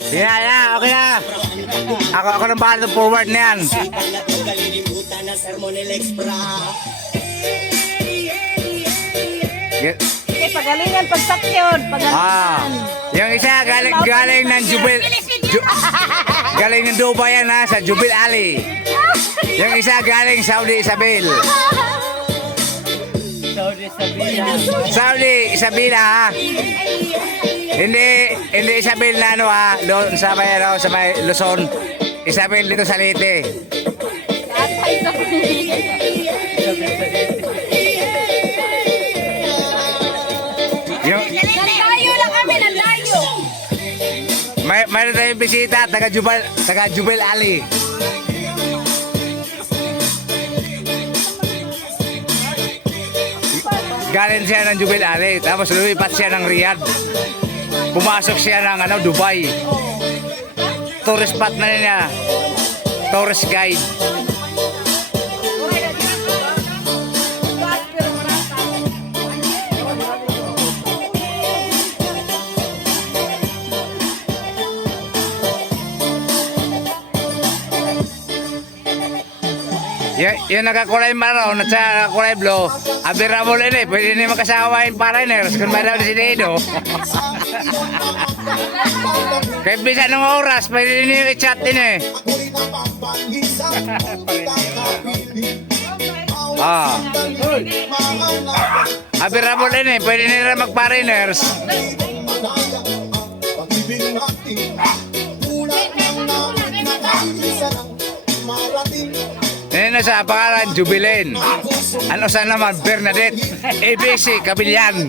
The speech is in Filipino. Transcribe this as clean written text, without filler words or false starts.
Yeah, okay na. Ako nang bahala ng forward na yan. Okay, pagalingan, pagsakyon, pagalingan. Yung isa galing ng galing ng Dubai yan ha, sa Jubil Ali. Yung isa galing Saudi Isabel. Saudi Isabel ha. Hindi Isabel na ano ha, doon sa may Luzon. Isabel dito sa Leyte. Nagdayo lang kami, nagdayo. Mayroon tayong bisita, taga Jubil Ali. Galing siya ng Jubil Ali, tapos lumipat siya ng Riyadh. Pumasok siya ng Dubai. Tourist spot na niya. Tourist guide. Yung nakakulay maroon at sa nakakulay blue, abirable ini, pwede ni magkasawain foreigners kung mayroon si Dedo. Kahit bisa ng oras, pwede ni i-chat din eh. Abirable ini, pwede nila mag-foreigners. Nena sa pangalan, Jubilen. Ano sa naman, Bernadette. ABC, Kabilyan.